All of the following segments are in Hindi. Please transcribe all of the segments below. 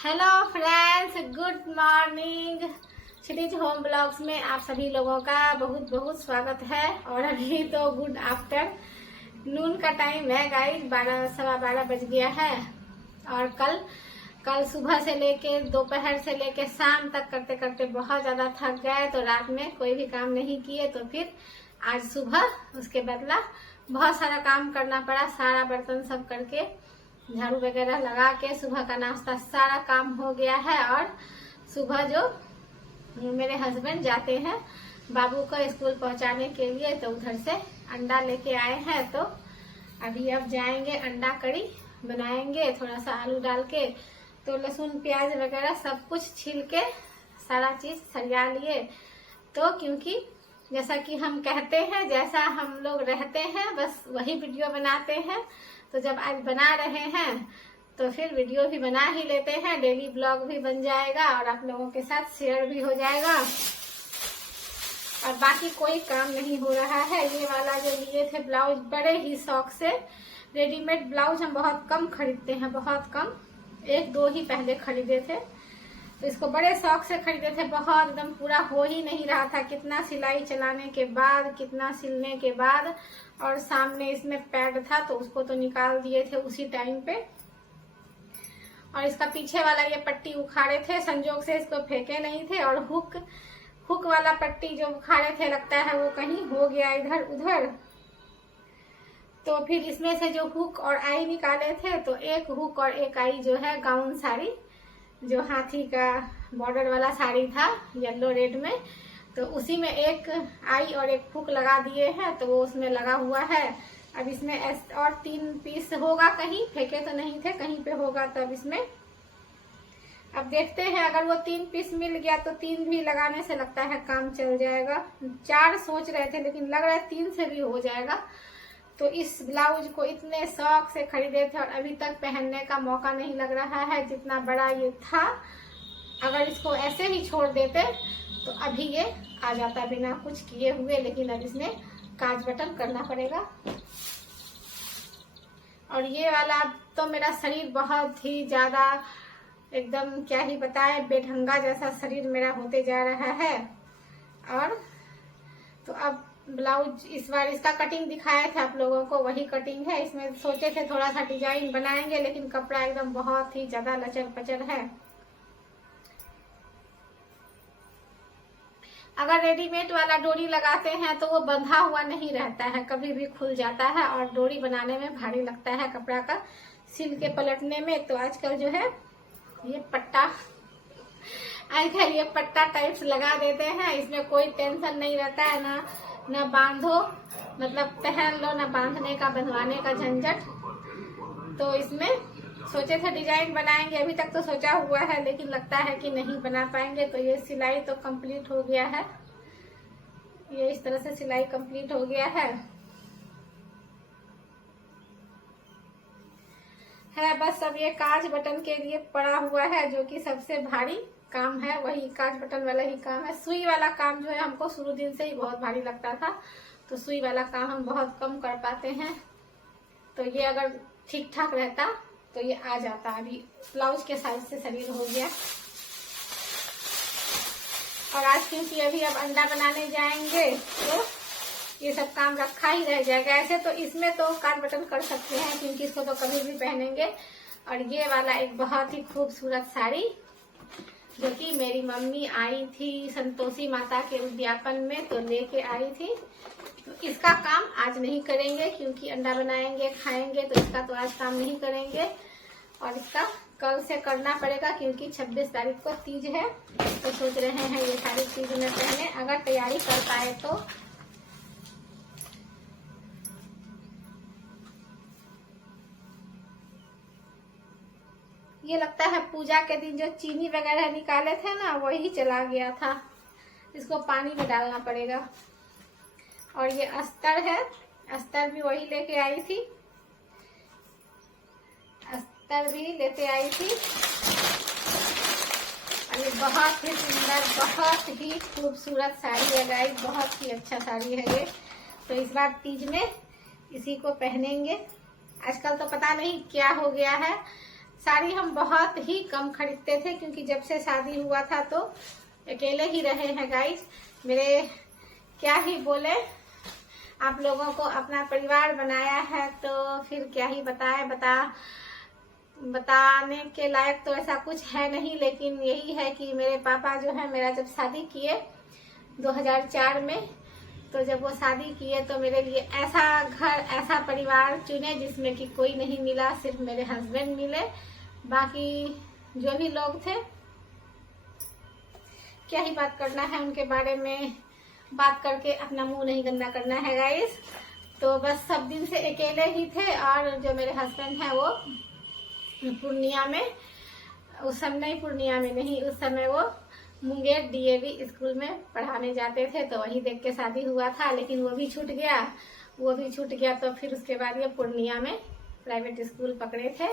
Hello friends, good morning. Kshitij home blogs में आप सभी लोगों का बहुत बहुत स्वागत है। और अभी तो गुड आफ्टरनून का टाइम है गाइस, 12 बज गया है। और कल सुबह से लेके दोपहर से लेके शाम तक करते करते बहुत ज़्यादा थक गए, तो रात में कोई भी काम नहीं किए। तो फिर आज सुबह उसके बदला बहुत सारा काम करना पड़ा। सारा बर्तन सब करके झाड़ू वगैरह लगा के सुबह का नाश्ता सारा काम हो गया है। और सुबह जो मेरे हस्बैंड जाते हैं बाबू को स्कूल पहुंचाने के लिए, तो उधर से अंडा लेके आए हैं। तो अभी अब जाएंगे, अंडा करी बनाएंगे थोड़ा सा आलू डाल के। तो लहसुन प्याज वगैरह सब कुछ छील के सारा चीज सरिया लिए। तो क्योंकि जैसा कि हम कहते हैं, जैसा हम लोग रहते हैं बस वही वीडियो बनाते हैं। तो जब आज बना रहे हैं तो फिर वीडियो भी बना ही लेते हैं, डेली ब्लॉग भी बन जाएगा और आप लोगों के साथ शेयर भी हो जाएगा। और बाकी कोई काम नहीं हो रहा है। ये वाला जो लिए थे ब्लाउज बड़े ही शौक से, रेडीमेड ब्लाउज हम बहुत कम खरीदते हैं, बहुत कम, एक दो ही पहले खरीदे थे। तो इसको बड़े शौक से खरीदे थे, बहुत एकदम पूरा हो ही नहीं रहा था, कितना सिलाई चलाने के बाद, कितना सिलने के बाद। और सामने इसमें पैड था तो उसको तो निकाल दिए थे उसी टाइम पे। और इसका पीछे वाला ये पट्टी उखाड़े थे, संजोग से इसको फेंके नहीं थे। और हुक वाला पट्टी जो उखाड़े थे, लगता है वो कहीं हो गया इधर उधर। तो फिर इसमें से जो हुक और आई निकाले थे, तो एक हुक और एक आई जो है गाउन साड़ी, जो हाथी का बॉर्डर वाला साड़ी था येलो रेड में, तो उसी में एक आई और एक हुक लगा दिए हैं। तो वो उसमें लगा हुआ है। अब इसमें और 3 पीस होगा, कहीं फेंके तो नहीं थे, कहीं पे होगा। तब इसमें अब देखते हैं, अगर वो 3 पीस मिल गया तो 3 भी लगाने से लगता है काम चल जाएगा। 4 सोच रहे थे लेकिन लग रहा है 3 से भी हो जाएगा। तो इस ब्लाउज को इतने शौक से खरीदे थे और अभी तक पहनने का मौका नहीं लग रहा है, जितना बड़ा ये था। अगर इसको ऐसे ही छोड़ देते तो अभी ये आ जाता बिना कुछ किए हुए, लेकिन अब इसमें काज बटन करना पड़ेगा। और ये वाला तो मेरा शरीर बहुत ही ज्यादा एकदम क्या ही बताएं, बेढंगा जैसा शरीर मेरा होते जा रहा है। और तो अब ब्लाउज इस बार इसका कटिंग दिखाए थे आप लोगों को, वही कटिंग है। इसमें सोचे थे थोड़ा सा डिजाइन बनाएंगे, लेकिन कपड़ा एकदम बहुत ही ज्यादा लचर पचर है। अगर रेडीमेड वाला डोरी लगाते हैं तो वो बंधा हुआ नहीं रहता है, कभी भी खुल जाता है और डोरी बनाने में भारी लगता है कपड़ा का सिल के पलटने में। तो आजकल जो है ये आजकल ये पट्टा टाइप्स लगा देते हैं। इसमें कोई टेंशन नहीं रहता है, ना बांधो, मतलब पहन लो, ना बांधने का बंधवाने का झंझट। तो इसमें सोचे थे डिजाइन बनाएंगे, अभी तक तो सोचा हुआ है, लेकिन लगता है कि नहीं बना पाएंगे। तो ये सिलाई तो कंप्लीट हो गया है, ये इस तरह से सिलाई कंप्लीट हो गया है। बस अब ये काज बटन के लिए पड़ा हुआ है, जो कि सबसे भारी काम है, वही काज बटन वाला ही काम है। सुई वाला काम जो है हमको शुरू दिन से ही बहुत भारी लगता था, तो सुई वाला काम हम बहुत कम कर पाते हैं। तो ये अगर ठीक ठाक रहता तो ये आ जाता। अभी ब्लाउज के साइज से शरीर हो गया। और आज क्योंकि अभी अब अंडा बनाने जाएंगे तो ये सब काम रखा ही रह जाएगा। ऐसे तो इसमें तो काज बटन कर सकते हैं, क्योंकि इसको तो कभी भी पहनेंगे। और ये वाला एक बहुत ही खूबसूरत साड़ी, जो कि मेरी मम्मी आई थी संतोषी माता के उद्यापन में, तो लेके आई थी। तो इसका काम आज नहीं करेंगे, क्योंकि अंडा बनाएंगे खाएंगे, तो इसका तो आज काम नहीं करेंगे। और इसका कल से करना पड़ेगा, क्योंकि 26 तारीख को तीज है। तो सोच रहे हैं ये सारी चीज में पहने, अगर तैयारी कर पाए तो। ये लगता है पूजा के दिन जो चीनी वगैरह निकाले थे ना, वही चला गया था, इसको पानी में डालना पड़ेगा। और ये अस्तर है, अस्तर भी वही लेके आई थी, अस्तर भी लेते आई थी। और ये बहुत ही सुंदर, बहुत ही खूबसूरत साड़ी है गाइस, बहुत ही अच्छा साड़ी है ये। तो इस बार तीज में इसी को पहनेंगे। आजकल तो पता नहीं क्या हो गया है, साड़ी हम बहुत ही कम खरीदते थे, क्योंकि जब से शादी हुआ था तो अकेले ही रहे हैं गाइस। मेरे क्या ही बोले, आप लोगों को अपना परिवार बनाया है तो फिर क्या ही बताने के लायक तो ऐसा कुछ है नहीं। लेकिन यही है कि मेरे पापा जो है मेरा जब शादी किए 2004 में, तो जब वो शादी किए तो मेरे लिए ऐसा घर, ऐसा परिवार चुने जिसमें कि कोई नहीं मिला, सिर्फ मेरे हस्बैंड मिले। बाकी जो भी लोग थे, क्या ही बात करना है उनके बारे में, बात करके अपना मुंह नहीं गंदा करना है गाइस। तो बस सब दिन से अकेले ही थे। और जो मेरे हस्बैंड हैं वो पूर्णिया में, उस समय वो मुंगेर डीएवी स्कूल में पढ़ाने जाते थे, तो वही देख के शादी हुआ था। लेकिन वो भी छूट गया तो फिर उसके बाद ये पूर्णिया में प्राइवेट स्कूल पकड़े थे,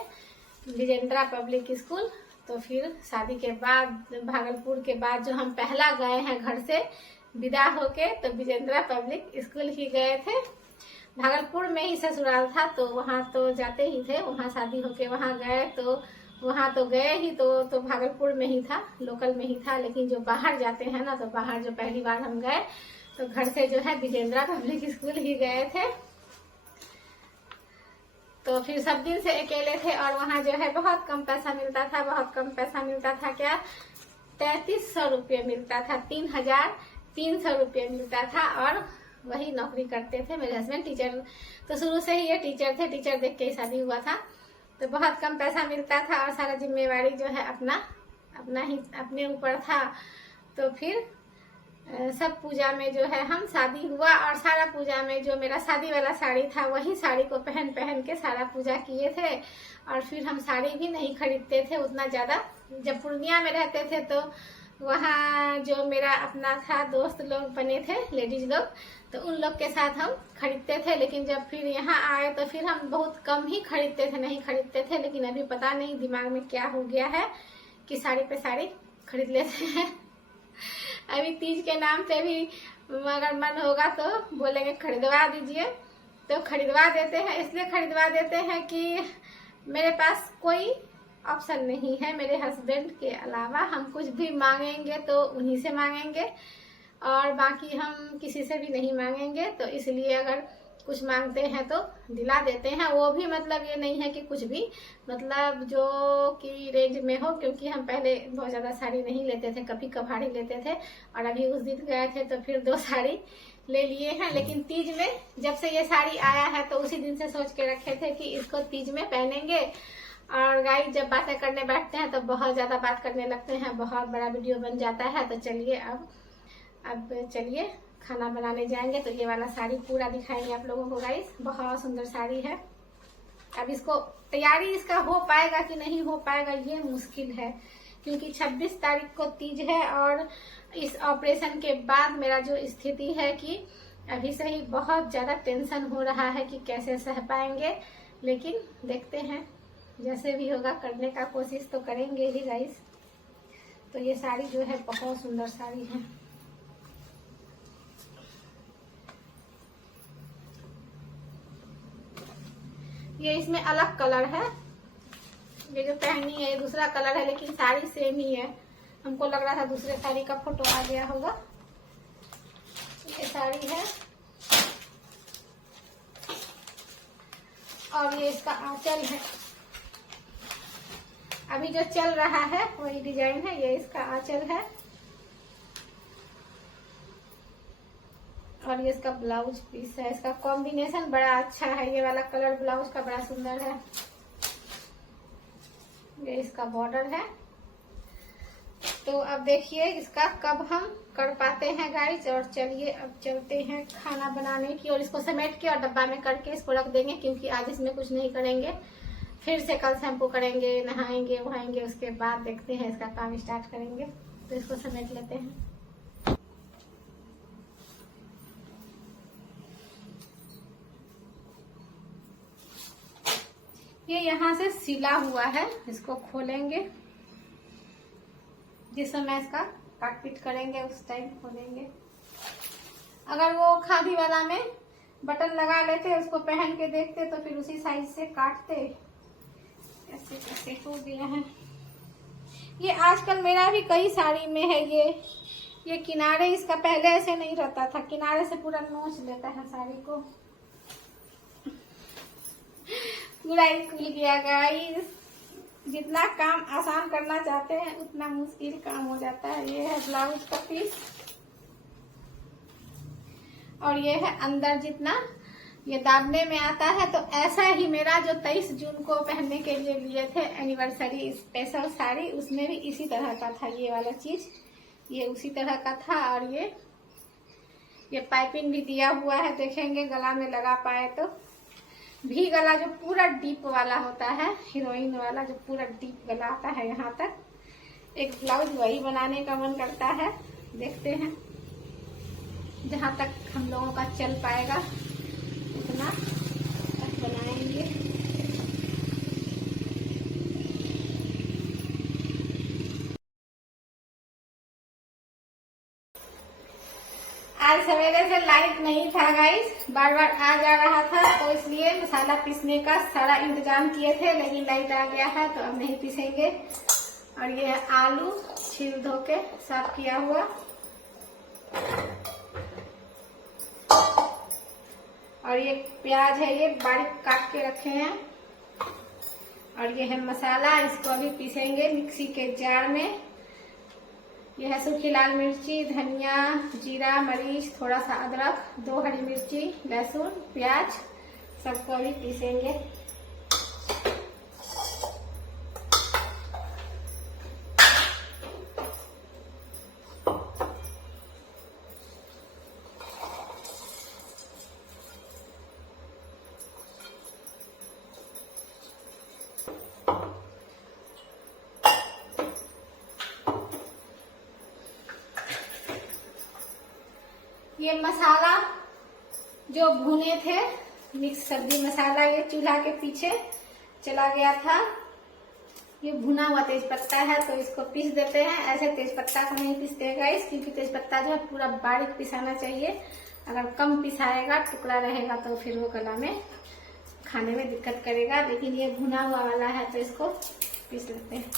विजेंद्रा पब्लिक स्कूल। तो फिर शादी के बाद, भागलपुर के बाद जो हम पहला गए हैं घर से विदा होके, तो विजेंद्रा पब्लिक स्कूल ही गए थे। भागलपुर में ही ससुराल था तो वहाँ तो जाते ही थे, वहाँ शादी होके वहाँ गए तो वहाँ तो गए ही, तो भागलपुर में ही था, लोकल में ही था। लेकिन जो बाहर जाते हैं ना, तो बाहर जो पहली बार हम गए तो घर से जो है विजेंद्रा पब्लिक स्कूल ही गए थे। तो फिर सब दिन से अकेले थे और वहाँ जो है बहुत कम पैसा मिलता था, क्या 3300 रुपये मिलता था, 3300 रुपये मिलता था। और वही नौकरी करते थे मेरे हस्बैंड, टीचर, तो शुरू से ही ये टीचर थे, टीचर देख के ही शादी हुआ था। तो बहुत कम पैसा मिलता था और सारा जिम्मेवारी जो है अपने ऊपर था। तो फिर सब पूजा में जो है हम, शादी हुआ और सारा पूजा में जो मेरा शादी वाला साड़ी था, वही साड़ी को पहन के सारा पूजा किए थे। और फिर हम साड़ी भी नहीं खरीदते थे उतना ज्यादा। जब पूर्णिया में रहते थे तो वहाँ जो मेरा अपना था, दोस्त लोग बने थे, लेडीज लोग, तो उन लोग के साथ हम खरीदते थे। लेकिन जब फिर यहाँ आए तो फिर हम बहुत कम ही नहीं खरीदते थे। लेकिन अभी पता नहीं दिमाग में क्या हो गया है कि साड़ी पे साड़ी खरीद लेते हैं। अभी तीज के नाम पे भी अगर मन होगा तो बोलेंगे खरीदवा दीजिए, तो खरीदवा देते हैं। इसलिए खरीदवा देते हैं कि मेरे पास कोई ऑप्शन नहीं है, मेरे हस्बैंड के अलावा हम कुछ भी मांगेंगे तो उन्हीं से मांगेंगे और बाकी हम किसी से भी नहीं मांगेंगे। तो इसलिए अगर कुछ मांगते हैं तो दिला देते हैं। वो भी मतलब ये नहीं है कि कुछ भी, मतलब जो कि रेंज में हो, क्योंकि हम पहले बहुत ज्यादा साड़ी नहीं लेते थे, कभी कभार ही लेते थे। और अभी उस दिन गए थे तो फिर 2 साड़ी ले लिए हैं। लेकिन तीज में जब से ये साड़ी आया है तो उसी दिन से सोच के रखे थे कि इसको तीज में पहनेंगे। और गाइस जब बातें करने बैठते हैं तो बहुत ज्यादा बात करने लगते हैं, बहुत बड़ा वीडियो बन जाता है। तो चलिए अब चलिए खाना बनाने जाएंगे। तो ये वाला साड़ी पूरा दिखाएंगे आप लोगों को गाइस, बहुत सुंदर साड़ी है। अब इसको तैयारी इसका हो पाएगा कि नहीं हो पाएगा ये मुश्किल है, क्योंकि 26 तारीख को तीज है। और इस ऑपरेशन के बाद मेरा जो स्थिति है कि अभी से ही बहुत ज्यादा टेंशन हो रहा है कि कैसे सह पाएंगे। लेकिन देखते हैं, जैसे भी होगा करने का कोशिश तो करेंगे ही गाइस। तो ये साड़ी जो है बहुत सुंदर साड़ी है। ये इसमें अलग कलर है, ये जो पहनी है ये दूसरा कलर है, लेकिन साड़ी सेम ही है। हमको लग रहा था दूसरे साड़ी का फोटो आ गया होगा। ये साड़ी है और ये इसका आंचल है। अभी जो चल रहा है वही डिजाइन है, ये इसका आंचल है और ये इसका ब्लाउज पीस है। इसका कॉम्बिनेशन बड़ा अच्छा है, ये वाला कलर ब्लाउज का बड़ा सुंदर है। ये इसका बॉर्डर है। तो अब देखिए इसका कब हम कर पाते हैं गाइस। और चलिए अब चलते हैं खाना बनाने की, और इसको समेट के और डब्बा में करके इसको रख देंगे, क्योंकि आज इसमें कुछ नहीं करेंगे। फिर से कल शैम्पू करेंगे, नहाएंगे वहाएंगे, उसके बाद देखते हैं इसका काम स्टार्ट करेंगे। तो इसको समेट लेते हैं। ये यहाँ से सिला हुआ है, इसको खोलेंगे, जिस समय इसका काट पीट करेंगे उस टाइम खोलेंगे। अगर वो खादी वाला में बटन लगा लेते, उसको पहन के देखते तो फिर उसी साइज से काटते, ऐसे कैसे हो गया है ये। आजकल मेरा भी कई साड़ी में है ये किनारे इसका पहले ऐसे नहीं रहता था, किनारे से पूरा नोच लेता है साड़ी को, पूरा ही खुल गया गाइस। जितना काम आसान करना चाहते हैं उतना मुश्किल काम हो जाता है। ये है ब्लाउज का पीस और ये है अंदर जितना ये दाबने में आता है। तो ऐसा ही मेरा जो 23 जून को पहनने के लिए लिए थे एनिवर्सरी स्पेशल साड़ी, उसमें भी इसी तरह का था ये वाला चीज, ये उसी तरह का था। और ये पाइपिंग भी दिया हुआ है, देखेंगे गला में लगा पाए तो भी। गला जो पूरा डीप वाला होता है, हीरोइन वाला जो पूरा डीप गला आता है यहाँ तक। एक ब्लाउज वही बनाने का मन करता है, देखते हैं जहाँ तक हम लोगों का चल पाएगा उतना तक बनाएंगे। आज सवेरे से लाइट नहीं था गाइस, बार बार आ जा रहा था, तो इसलिए मसाला पीसने का सारा इंतजाम किए थे, लेकिन लाइट आ गया है तो अब नहीं पीसेंगे। और ये है आलू छील धो के साफ किया हुआ, और ये प्याज है ये बारीक काट के रखे हैं। और ये है मसाला, इसको अभी पीसेंगे मिक्सी के जार में। यह है सूखी लाल मिर्ची, धनिया, जीरा, मरीच, थोड़ा सा अदरक, 2 हरी मिर्ची, लहसुन, प्याज, सबको अभी पीसेंगे। ये मसाला जो भुने थे, मिक्स सब्जी मसाला, ये चूल्हा के पीछे चला गया था। ये भुना हुआ तेजपत्ता है तो इसको पीस देते हैं। ऐसे तेजपत्ता को नहीं पीसते हैं गाइस, क्योंकि तेजपत्ता जो है पूरा बारीक पिसाना चाहिए। अगर कम पिसाएगा, टुकड़ा रहेगा, तो फिर वो गला में खाने में दिक्कत करेगा। लेकिन ये भुना हुआ वाला है तो इसको पीस लेते हैं।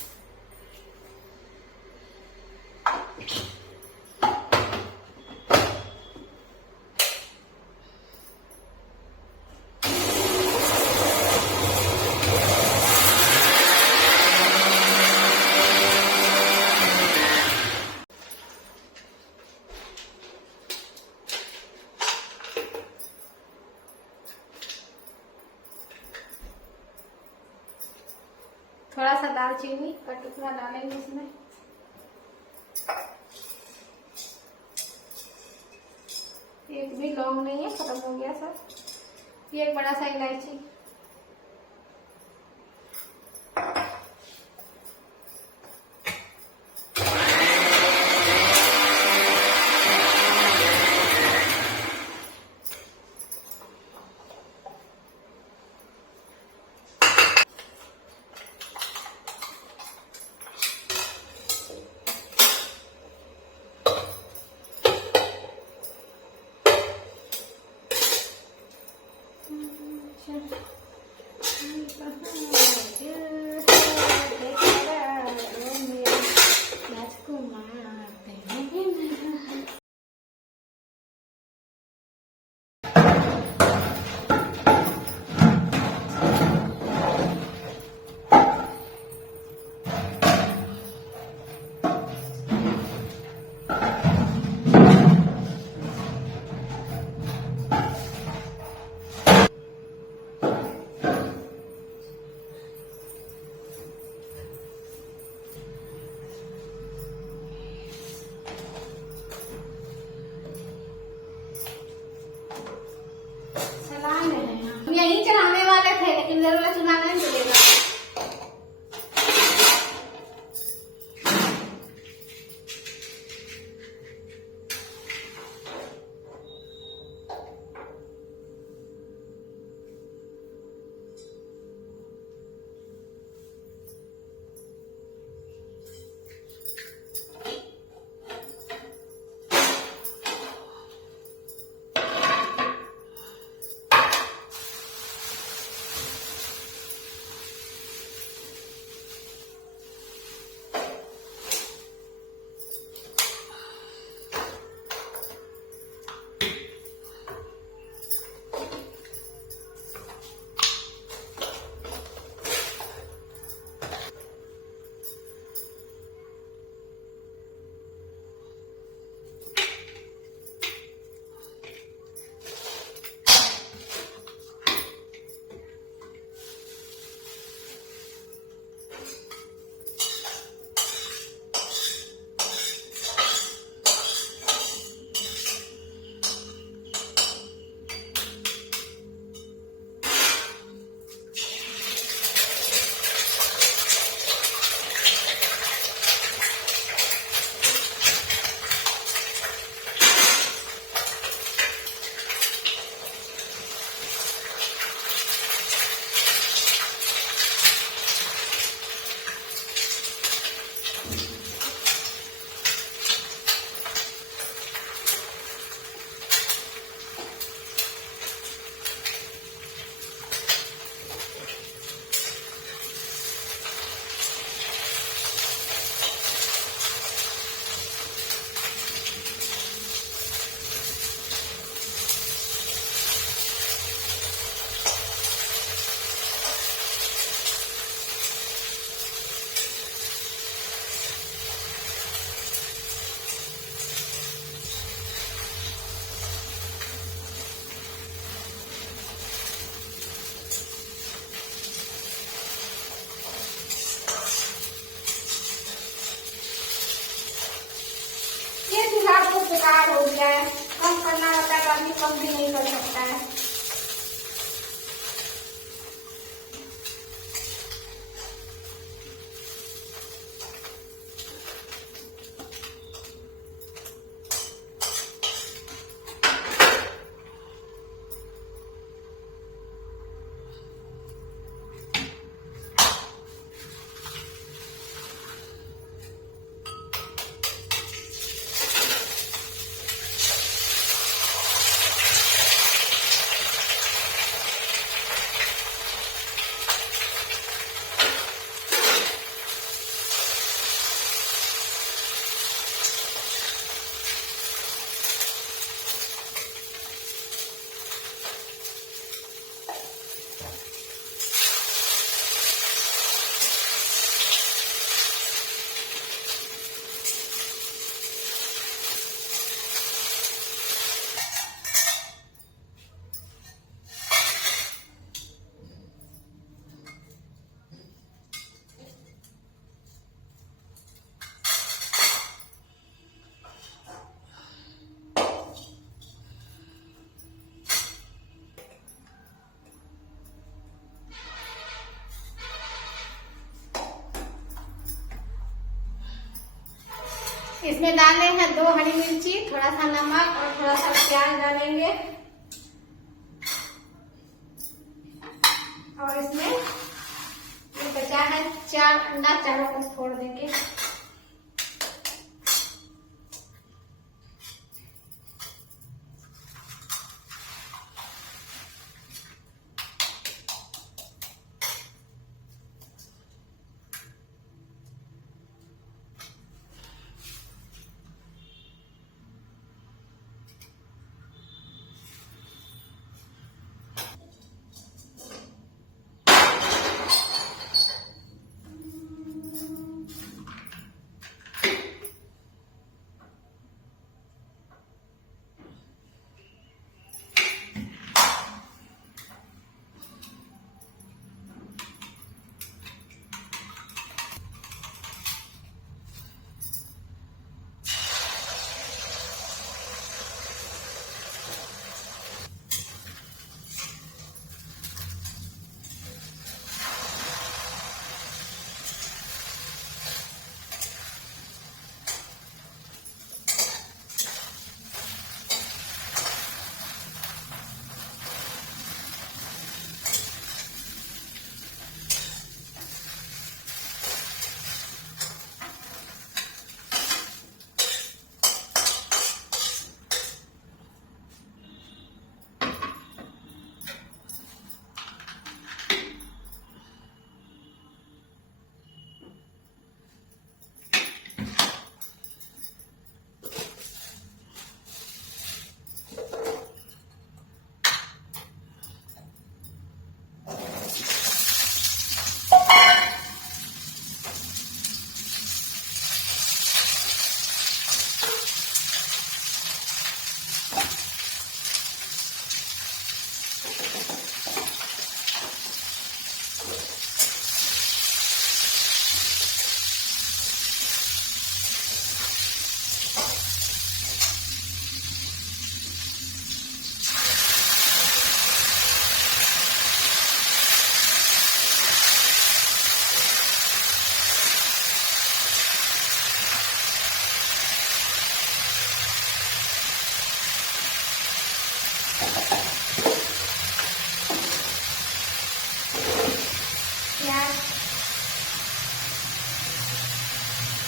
थोड़ा सा दालचीनी का टुकड़ा डालेंगे इसमें। एक भी लौंग नहीं है, खत्म हो गया सब। ये एक बड़ा सा इलायची, यही चढ़ाने वाले थे, लेकिन जरूरत सुनाना नहीं चलेगा। हो गया है, कम करना होता है तो आदमी कम भी नहीं कर सकता है। इसमें डालने हैं 2 हरी मिर्ची, थोड़ा सा नमक और थोड़ा सा प्याज डालेंगे। और इसमें बचा है 4 अंडा, चारों को फोड़ देंगे।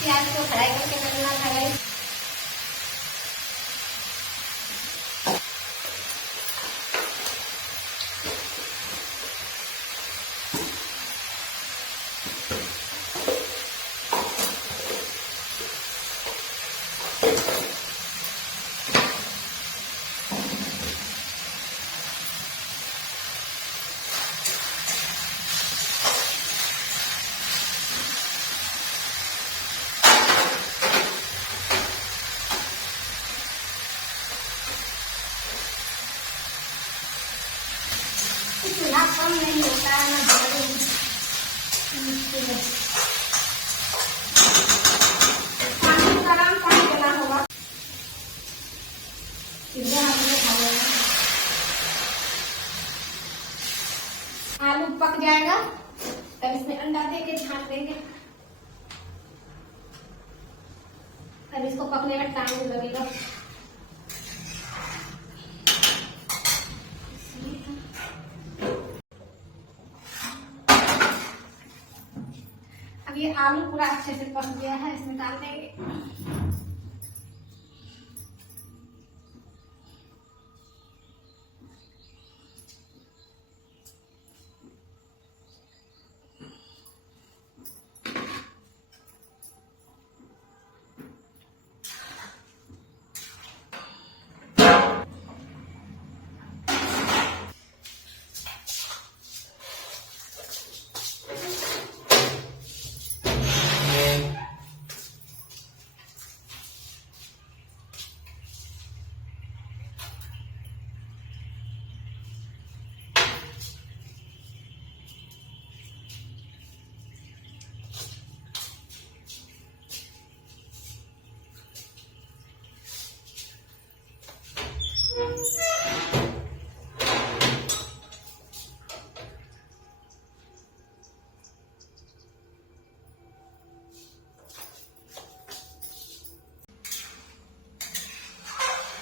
प्याज को फ्राई करके रखना था गाइस। चूल्हा कम नहीं होता है ना, बड़ी मुश्किल है। पानी गरम पानी देना होगा। अब इसको पकने में टाइम लगेगा। अब ये आलू पूरा अच्छे से पक गया है, इसमें डाल देंगे।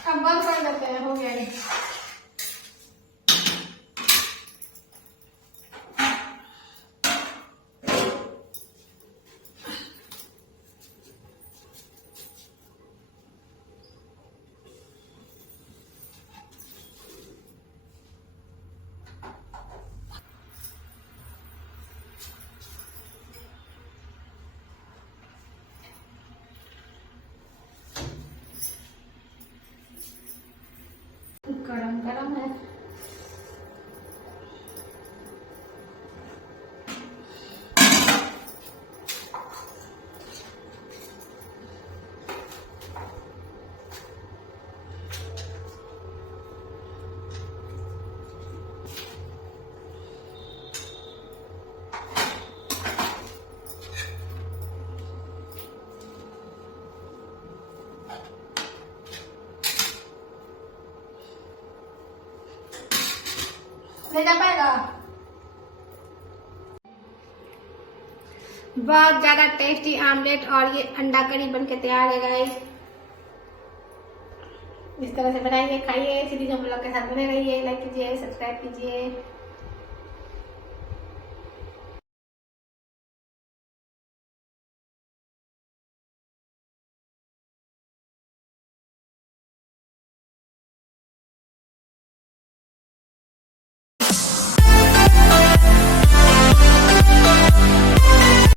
अब बंद कर देते हैं, हो गया ये। गरम गरम है। ले जा पाएगा। बहुत ज्यादा टेस्टी आमलेट और ये अंडा करी बनके तैयार है गाइस। इस तरह से बनाइए, खाइए। सीरीज हम लोग के साथ बने रहिए, लाइक कीजिए, सब्सक्राइब कीजिए।